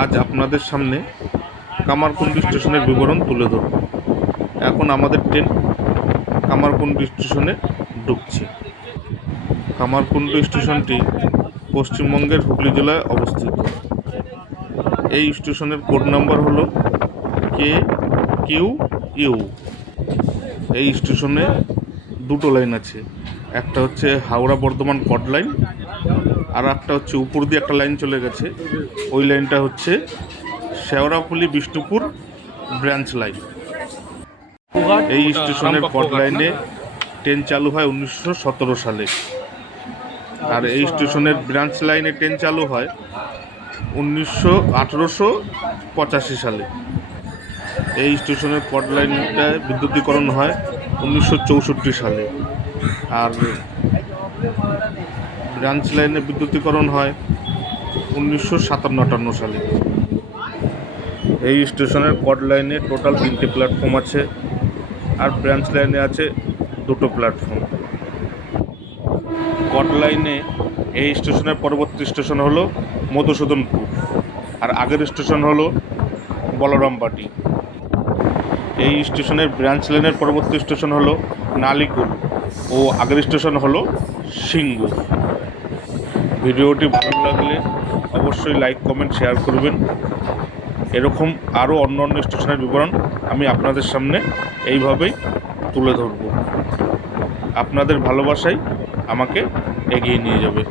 আজ আপনাদের সামনে কামারকুন্ডি স্টেশনের বিবরণ তুলে ধরব। এখন আমাদের ট্রেন কামারকুন্ডি স্টেশনে ঢুকছে। কামারকুন্ডি স্টেশনটি পশ্চিমবঙ্গের হুগলি জেলায় অবস্থিত। এই স্টেশনের কোড নাম্বার হলো কে কিউ ইউ এই স্টেশনে দুটো লাইন আছে। একটা হচ্ছে হাওড়া বর্ধমান কড লাইন আর একটা হচ্ছে উপর দিয়ে একটা লাইন চলে গেছে। ওই লাইনটা হচ্ছে শেওড়াফুলি বিষ্ণুপুর ব্রাঞ্চ লাইন। এই স্টেশনের পট লাইনে ট্রেন চালু হয় উনিশশো সতেরো সালে। আর এই স্টেশনের ব্রাঞ্চ লাইনে ট্রেন চালু হয় উনিশশো আঠেরোশো পঁচাশি সালে। এই স্টেশনের পট লাইনটা বিদ্যুতীকরণ হয় উনিশশো চৌষট্টি সালে। আর ব্রাঞ্চ লাইনে বিদ্যুতীকরণ হয় উনিশশো সাতান্ন আটান্ন সালে। এই স্টেশনের কড লাইনে টোটাল তিনটে প্ল্যাটফর্ম আছে আর ব্রাঞ্চ লাইনে আছে দুটো প্ল্যাটফর্ম। কড লাইনে এই স্টেশনের পরবর্তী স্টেশন হলো মধুসূদনপুর আর আগের স্টেশন হলো বলরামবাটি। এই স্টেশনের ব্রাঞ্চ লাইনের পরবর্তী স্টেশন হলো নালিকুল ও আগের স্টেশন হলো সিঙ্গু। ভিডিওটি ভালো লাগলে অবশ্যই লাইক কমেন্ট শেয়ার করবেন। এরকম আরও অন্য অন্য স্টেশনের বিবরণ আমি আপনাদের সামনে এইভাবেই তুলে ধরব। আপনাদের ভালোবাসাই আমাকে এগিয়ে নিয়ে যাবে।